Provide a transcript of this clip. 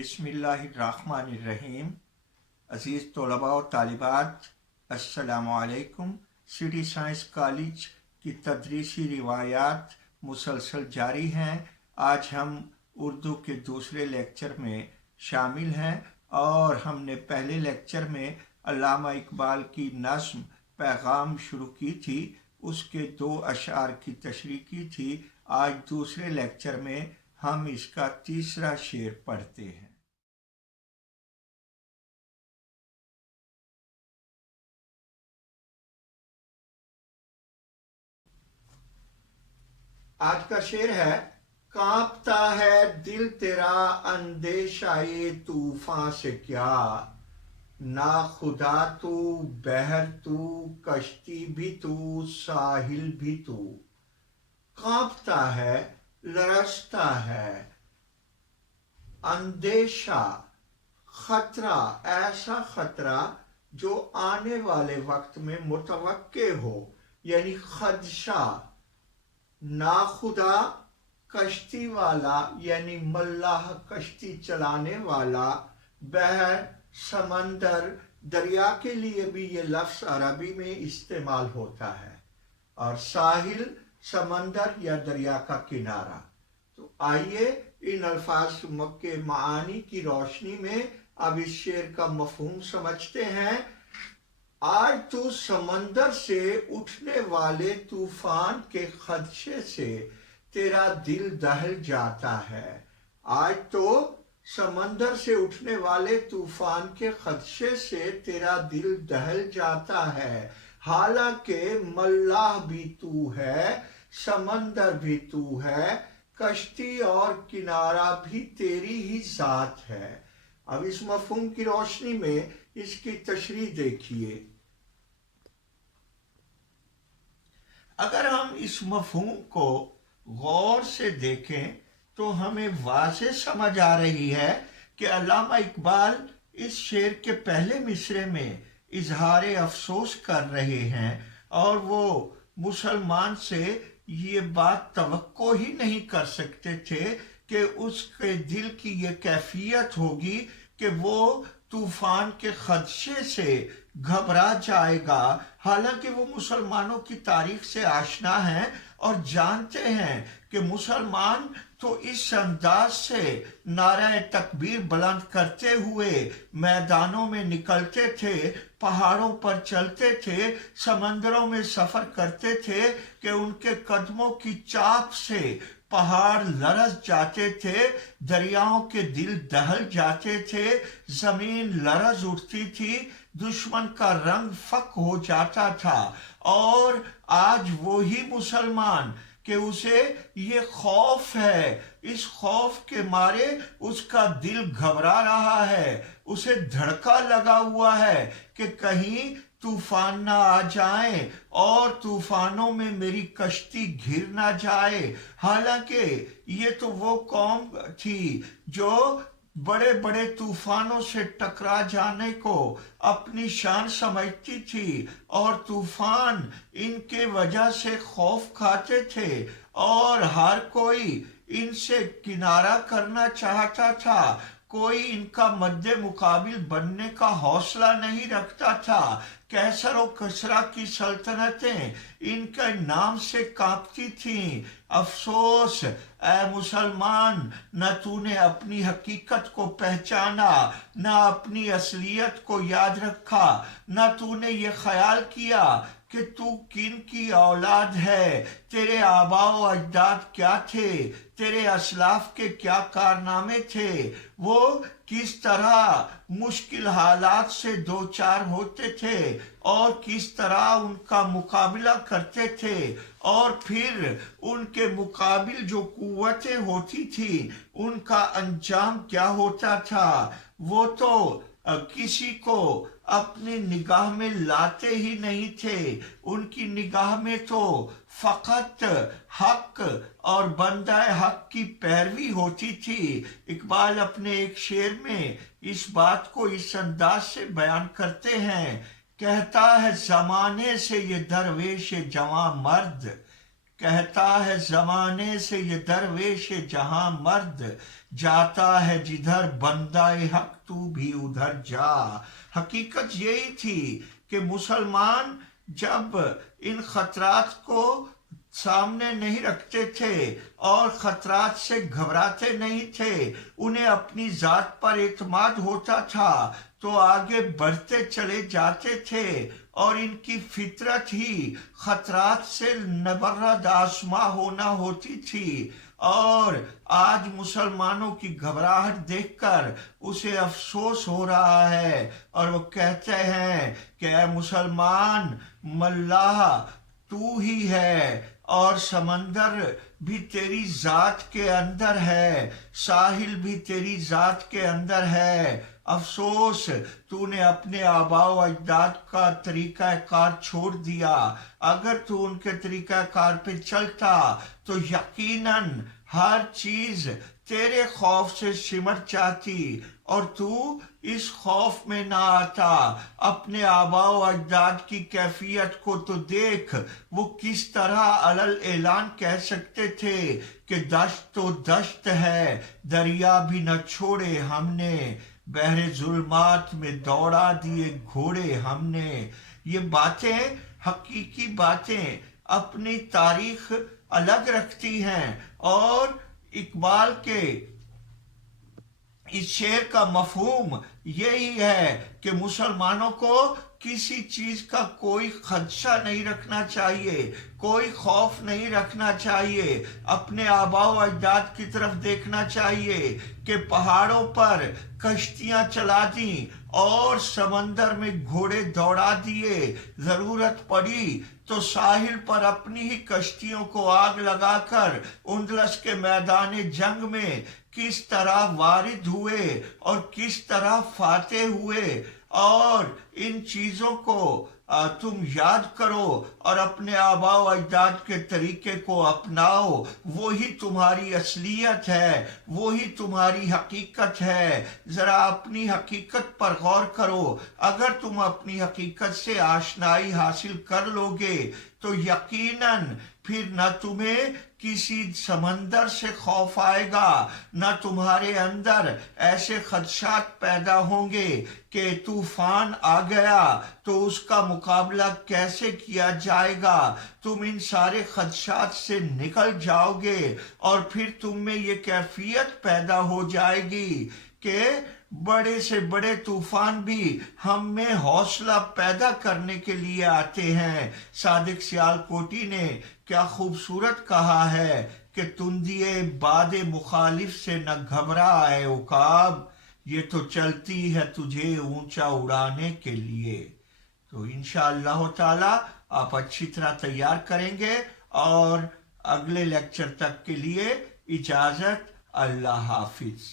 बिस्मिल्लाहिर्रहमानिर्रहीम। अज़ीज़ तलबा और तालिबात, अस्सलामु अलैकुम। सिटी साइंस कॉलेज की तदरीसी रिवायात मुसलसल जारी हैं। आज हम उर्दू के दूसरे लेक्चर में शामिल हैं और हमने पहले लेक्चर में अल्लामा इकबाल की नज़्म पैगाम शुरू की थी, उसके 2 अशार की तशरीह की थी। आज दूसरे लेक्चर में हम इसका तीसरा शेर पढ़ते हैं। आज का शेर है, कांपता है दिल तेरा अंदेशाए तूफान से क्या, ना खुदा तू बहर तू कश्ती भी तू साहिल भी तू। कांपता है, लरसता है, अंदेशा खतरा, ऐसा खतरा जो आने वाले वक्त में मुतवक्के हो, यानी खदशा। नाखुदा कश्ती वाला यानी मल्लाह कश्ती चलाने वाला, बहर समंदर, दरिया के लिए भी ये लफ्ज़ अरबी में इस्तेमाल होता है, और साहिल समंदर या दरिया का किनारा। तो आइए इन अल्फाज के मानी की रोशनी में अब इस शेर का मफहूम समझते हैं। आज तू समंदर से उठने वाले तूफान के खदशे से तेरा दिल दहल जाता है। आज तो समंदर से उठने वाले तूफान के खदशे से तेरा दिल दहल जाता है। हालांकि मल्लाह भी तू है, समंदर भी तू है, कश्ती और किनारा भी तेरी ही जात है। अब इस मफहूम की रोशनी में इसकी तशरीह देखिए। अगर हम इस मफहूम को गौर से देखें तो हमें वाज़ेह समझ आ रही है कि अल्लामा इकबाल इस शेर के पहले मिसरे में इजहार अफसोस कर रहे हैं, और वो मुसलमान से ये बात तवक्को ही नहीं कर सकते थे कि उसके दिल की ये कैफियत होगी कि वो तूफान के खदशे से घबरा जाएगा। हालांकि वो मुसलमानों की तारीख से आशना हैं और जानते हैं कि मुसलमान तो इस अंदाज से नारे तकबीर बुलंद करते हुए मैदानों में निकलते थे, पहाड़ों पर चलते थे, समंदरों में सफ़र करते थे कि उनके कदमों की चाप से पहाड़ लरस जाते थे, दरियाओं के दिल दहल जाते थे, जमीन लरज उठती थी, दुश्मन का रंग फक हो जाता था। और आज वही मुसलमान कि उसे ये खौफ है, इस खौफ के मारे उसका दिल घबरा रहा है, उसे धड़का लगा हुआ है कि कहीं तूफान ना आ जाए और तूफानों में मेरी कश्ती घिर ना जाए। हालांकि ये तो वो कौम थी जो बड़े बड़े तूफानों से टकरा जाने को अपनी शान समझती थी, और तूफान इनके वजह से खौफ खाते थे, और हर कोई इनसे किनारा करना चाहता था। कोई इनका मद्दे मुकाबिल बनने का हौसला नहीं रखता था। कैसर और कसरा की सल्तनतें इनके नाम से कांपती थीं। अफसोस ऐ मुसलमान, न तूने अपनी हकीकत को पहचाना, न अपनी असलियत को याद रखा, न तूने ये ख्याल किया कि तू किन की औलाद है, तेरे आबाओ अजदाद क्या थे, तेरे असलाफ के क्या कारनामे थे, वो किस तरह मुश्किल हालात से दो चार होते थे और किस तरह उनका मुकाबला करते थे, और फिर उनके मुकाबिल जो कुव्वतें होती थी उनका अंजाम क्या होता था, वो तो किसी को अपनी निगाह में लाते ही नहीं थे। उनकी निगाह में तो फकत हक और बंदा हक की पैरवी होती थी। इकबाल अपने एक शेर में इस बात को इस अंदाज से बयान करते हैं, कहता है जमाने से ये दरवेश जवां मर्द, کہتا ہے زمانے سے یہ درویش جہاں مرد، جاتا ہے جدھر بندہ حق تو بھی ادھر جا۔ حقیقت یہی تھی کہ مسلمان جب ان خطرات کو سامنے نہیں رکھتے تھے اور خطرات سے گھبراتے نہیں تھے، انہیں اپنی ذات پر اعتماد ہوتا تھا تو آگے بڑھتے چلے جاتے تھے، اور ان کی فطرت ہی خطرات سے نبرد آسماں ہونا ہوتی تھی۔ اور آج مسلمانوں کی گھبراہٹ دیکھ کر اسے افسوس ہو رہا ہے، اور وہ کہتے ہیں کہ اے مسلمان، ملاح تو ہی ہے، اور سمندر بھی تیری ذات کے اندر ہے، ساحل بھی تیری ذات کے اندر ہے۔ افسوس تو نے اپنے آباء و اجداد کا طریقہ کار چھوڑ دیا۔ اگر تو ان کے طریقہ کار پہ چلتا تو یقیناً ہر چیز تیرے خوف سے سمٹ جاتی، اور تو اس خوف میں نہ آتا۔ اپنے آباء و اجداد کی کیفیت کو تو دیکھ، وہ کس طرح علل اعلان کہہ سکتے تھے کہ دشت تو دشت ہے، دریا بھی نہ چھوڑے ہم نے، بحر ظلمات میں دوڑا دیے گھوڑے ہم نے۔ یہ باتیں، حقیقی باتیں، اپنی تاریخ الگ رکھتی ہیں، اور اقبال کے اس شعر کا مفہوم یہی ہے کہ مسلمانوں کو کسی چیز کا کوئی خدشہ نہیں رکھنا چاہیے، کوئی خوف نہیں رکھنا چاہیے۔ اپنے آباء و اجداد کی طرف دیکھنا چاہیے کہ پہاڑوں پر کشتیاں چلا دیں اور سمندر میں گھوڑے دوڑا دیے، ضرورت پڑی تو ساحل پر اپنی ہی کشتیوں کو آگ لگا کر اندلس کے میدان جنگ میں کس طرح وارد ہوئے اور کس طرح فاتح ہوئے۔ اور ان چیزوں کو تم یاد کرو اور اپنے آباء و اجداد کے طریقے کو اپناؤ، وہی تمہاری اصلیت ہے، وہی تمہاری حقیقت ہے۔ ذرا اپنی حقیقت پر غور کرو۔ اگر تم اپنی حقیقت سے آشنائی حاصل کر لو گے تو یقیناً پھر نہ تمہیں کسی سمندر سے خوف آئے گا، نہ تمہارے اندر ایسے خدشات پیدا ہوں گے کہ طوفان آ گیا تو اس کا مقابلہ کیسے کیا جائے گا۔ تم ان سارے خدشات سے نکل جاؤ گے، اور پھر تم میں یہ کیفیت پیدا ہو جائے گی کہ بڑے سے بڑے طوفان بھی ہم میں حوصلہ پیدا کرنے کے لیے آتے ہیں۔ صادق سیالکوٹی نے کیا خوبصورت کہا ہے کہ تندیے باد مخالف سے نہ گھبرا اے عقاب، یہ تو چلتی ہے تجھے اونچا اڑانے کے لیے۔ تو انشاءاللہ تعالی آپ اچھی طرح تیار کریں گے، اور اگلے لیکچر تک کے لیے اجازت، اللہ حافظ۔